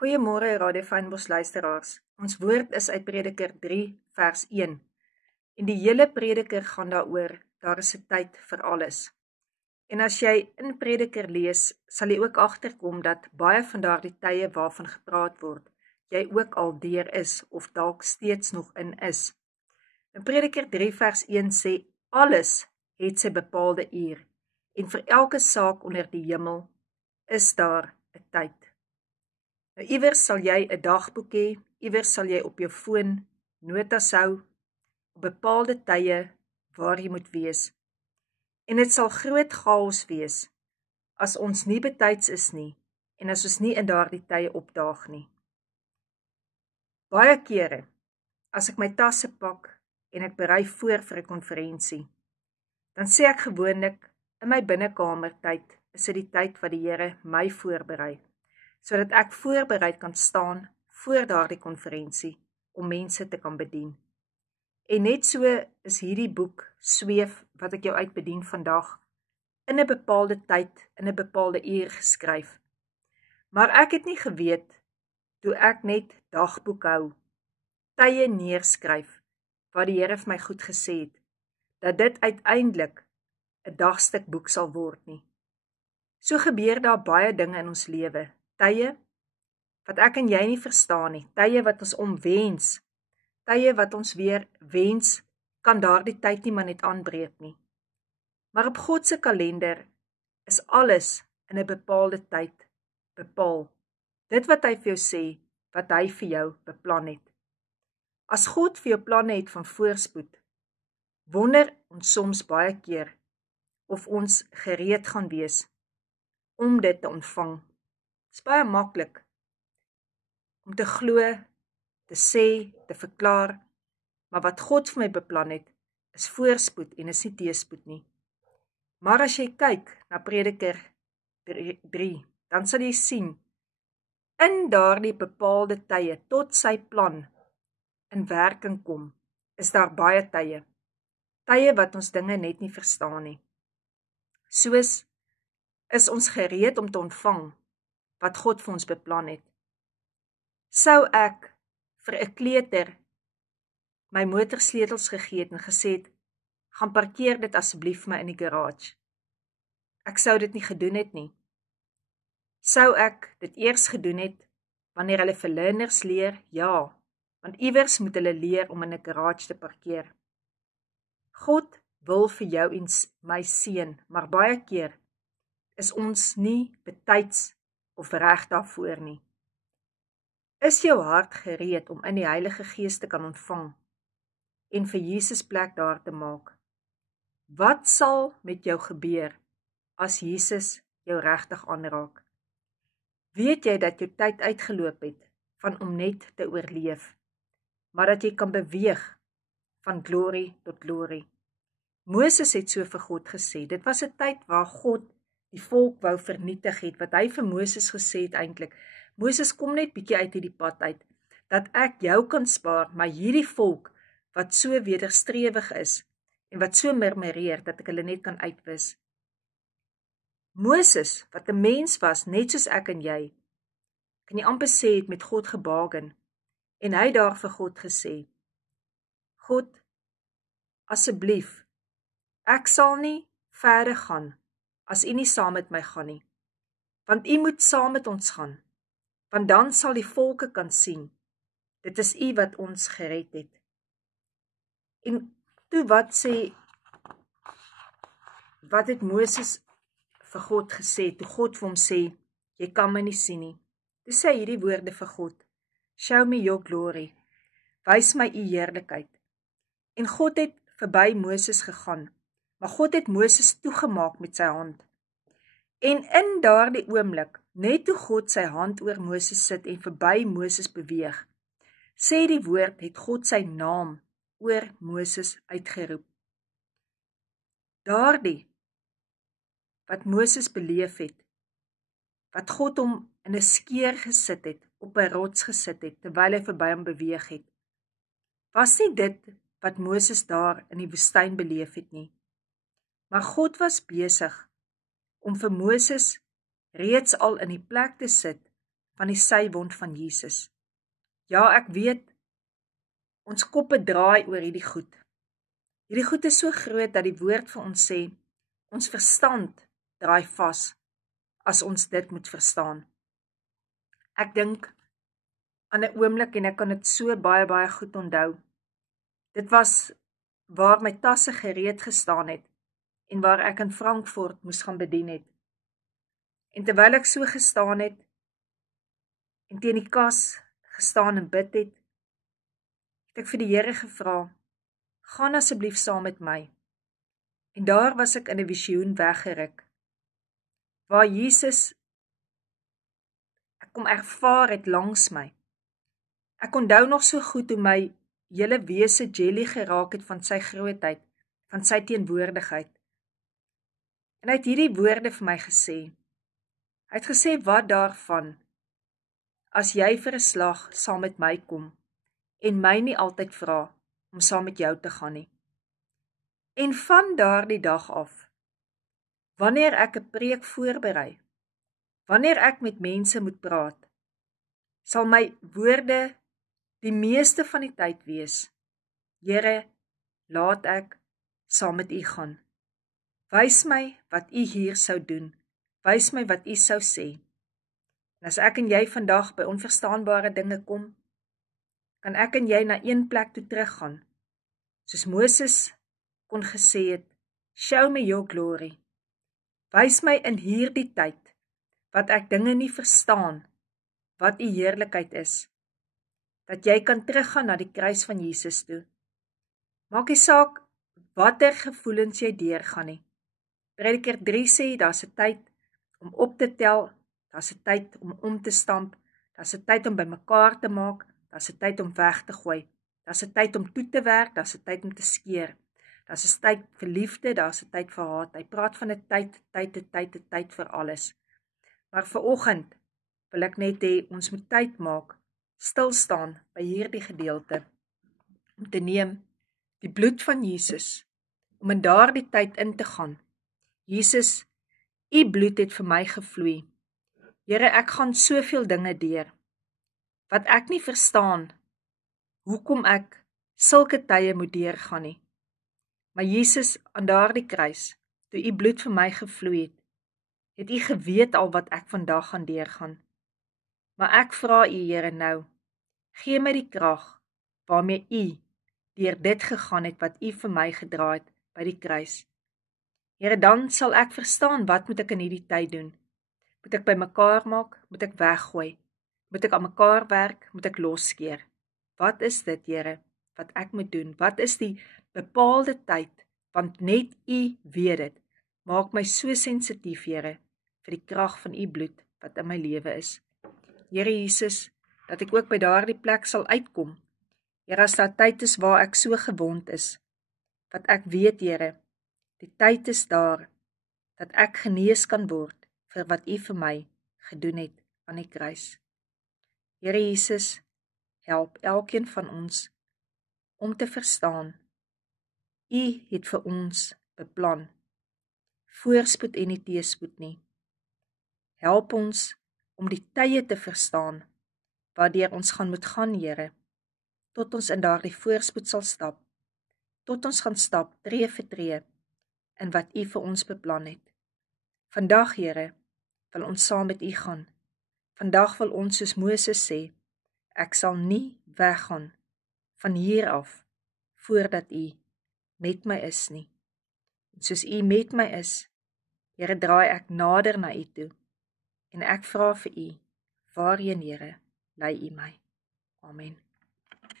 Goeiemôre Radio Fynbos luisteraars. Ons woord is uit Prediker 3 vers 1. En die hele prediker gaan daaroor, daar is 'n tyd vir alles. En as jy in Prediker lees, sal jy ook agterkom dat baie van daardie tye waarvan gepraat word, jy ook al deur is of dalk steeds nog in is. In Prediker 3 vers 1 sê, alles het sy bepaalde uur, en vir elke saak onder die hemel is daar 'n tyd. Nou, iewers sal jy 'n dagboek hê, iewers sal jy op jou foon notas hou, op bepaalde tye waar jy moet wees. En dit sal groot chaos wees, as ons nie betyds is nie, en as ons nie in daardie tye opdaag nie. Baie kere, as ek my tasse pak, en ek berei voor vir 'n konferensie, dan sê ek gewoonlik, in my binnekamertyd, is dit die tyd wat die Here my voorberei, sodat ek voorbereid kan staan voor daardie konferensie, om mense te kan bedien. En net so is hierdie boek, Sweef, wat ek jou uitbedien vandag, in 'n bepaalde tyd, in 'n bepaalde uur geskryf. Maar ek het nie geweet, toe ek net dagboek hou, tye neerskryf, wat die Here vir my goed gesê het, dat dit uiteindelik 'n dagstuk boek sal word nie. So gebeur daar baie dinge in ons lewe, tye wat ek en jy nie verstaan nie, tye wat ons omwens, tye wat ons weer wens, kan daardie tyd nie maar net aanbreek nie. Maar op God se kalender is alles in 'n bepaalde tyd bepaal. Dit wat hy vir jou sê, wat hy vir jou beplan het. As God vir jou planne het van voorspoed, wonder ons soms baie keer of ons gereed gaan wees om dit te ontvang. Dit is baie maklik om te glo, te sê, te verklaar, maar wat God vir my beplan het, is voorspoed en is nie teëspoed nie. Maar as jy kyk na Prediker 3, dan sal jy sien, in daardie bepaalde tye, tot sy plan in werking kom, is daar baie tye. Tye wat ons dinge net nie verstaan nie. Soos is ons gereed om te ontvang wat God vir ons beplan het. Sou ek vir 'n kleuter my motorsleutels gegee het en gesê het, gaan parkeer dit asseblief vir my in die garage. Ek sou dit nie gedoen het nie. Sou ek dit eers gedoen het, wanneer hulle vir learners leer? Ja, want iewers moet hulle leer om in 'n garage te parkeer. God wil vir jou en my seën, maar baie keer is ons nie betyds of reg daarvoor nie. Is jou hart gereed om in die Heilige Gees te kan ontvang en vir Jesus plek daar te maak? Wat sal met jou gebeur as Jesus jou regtig aanraak? Weet jy dat jou tyd uitgeloop het van om net te oorleef, maar dat jy kan beweeg van glorie tot glorie? Moses het so vir God gesê, dit was 'n tyd waar God die volk wou vernietig het, wat hy vir Moses gesê het eintlik, Moses, kom net bietjie uit hierdie pad uit, dat ek jou kan spaar, maar hierdie volk, wat so wederstrewig is, en wat so murmureer, dat ek hulle net kan uitwis. Moses, wat 'n mens was, net soos ek en jy, kan jy amper sê, het met God gebargain, en hy daar vir God gesê, God, asseblief, ek sal nie verder gaan, as u nie saam met my gaan nie, want u moet saam met ons gaan, want dan sal die volke kan sien, dit is u wat ons gered het. En toe wat het Moses vir God gesê, toe God vir hom sê, jy kan my nie sien nie. Toe sê hierdie woorde vir God, show me your glory, wys my u heerlikheid. En God het verby Moses gegaan, maar God het Moses toegemaak met sy hand. En in daardie oomblik, net toe God sy hand oor Moses sit en verby Moses beweeg, sê die woord, het God sy naam oor Moses uitgeroep. Daardie, wat Moses beleef het, wat God hom in 'n skeur gesit het, op 'n rots gesit het, terwyl hy verby hom beweeg het, was nie dit wat Moses daar in die woestyn beleef het nie. Maar God was besig om vir Moses reeds al in die plek te sit van die sywond van Jesus. Ja, ek weet, ons koppe draai oor hierdie goed. Hierdie goed is so groot dat die woord vir ons sê, ons verstand draai vas, as ons dit moet verstaan. Ek dink aan 'n oomblik en ek kan dit so baie goed onthou. Dit was waar my tasse gereed gestaan het en waar ek in Frankfurt moes gaan bedien het. En terwyl ek so gestaan het en teen die kas gestaan en bid het ek vir die Here gevra, gaan asseblief saam met my. En daar was ek in 'n visioen weggeruk, waar Jesus ek kom ervaar het langs my. Ek onthou nog so goed hoe my hele wese jelly geraak het van sy grootheid, van sy teenwoordigheid. En hy het hierdie woorde vir my gesê. Hy het gesê, wat daarvan, as jy vir 'n slag saam met my kom, en my nie altyd vra om saam met jou te gaan nie. En van daardie dag af, wanneer ek 'n preek voorberei, wanneer ek met mense moet praat, sal my woorde die meeste van die tyd wees, Here, laat ek saam met u gaan. Wys my wat u hier sou doen, wys my wat u sou sê. En as ek en jy vandag by onverstaanbare dinge kom, kan ek en jy na een plek toe teruggaan, soos Moses kon gesê het, show me your glory. Wys my in hierdie tyd, wat ek dinge nie verstaan, wat u heerlikheid is, dat jy kan teruggaan na die kruis van Jesus toe. Maak nie saak, watter gevoelens jy deurgaan nie. Prediker 3 sê, daar's 'n tyd om op te tel, daar's 'n tyd om te stamp, daar's 'n tyd om bymekaar te maak, daar's 'n tyd om weg te gooi, daar's 'n tyd om toe te werk, daar's 'n tyd om te skeer, daar's 'n tyd vir liefde, daar's 'n tyd vir haat. Hy praat van 'n tyd vir alles. Maar vanoggend wil ek net hê, ons moet tyd maak, stil staan by hierdie gedeelte, om te neem die bloed van Jesus, om in daardie tyd in te gaan. Jesus, u bloed het vir my gevloei. Here, ek gaan soveel dinge deur, wat ek nie verstaan, hoekom ek sulke tye moet deurgaan nie. Maar Jesus, aan daardie kruis, toe u bloed vir my gevloei het u geweet al wat ek vandag gaan deurgaan. Maar ek vra u, Here, nou, gee my die krag, waarmee u deur dit gegaan het, wat u vir my gedra het, by die kruis. Here, dan sal ek verstaan, wat moet ek in hierdie tyd doen? Moet ek by mekaar maak? Moet ek weggooi? Moet ek aan mekaar werk? Moet ek losskeer? Wat is dit, Here, wat ek moet doen? Wat is die bepaalde tyd? Want net u weet dit. Maak my so sensitief, Here, vir die krag van u bloed, wat in my lewe is. Here Jesus, dat ek ook by daardie plek sal uitkom. Here, as daar tyd is waar ek so gewond is, wat ek weet, Here, die tyd is daar, dat ek genees kan word, vir wat u vir my gedoen het aan die kruis. Here Jesus, help elkeen van ons om te verstaan, u het vir ons beplan, voorspoed en nie teëspoed nie. Help ons om die tye te verstaan, waardeur ons moet gaan, Here, tot ons in daardie voorspoed sal stap, tot ons gaan stap, tree vir tree, in wat u vir ons beplan het. Vandag, Here, wil ons saam met u gaan. Vandag wil ons, soos Moses sê, ek sal nie weggaan van hier af, voordat u met my is nie. En soos u met my is, Here, draai ek nader na u toe, en ek vra vir u, waarheen, Here, lei u my. Amen.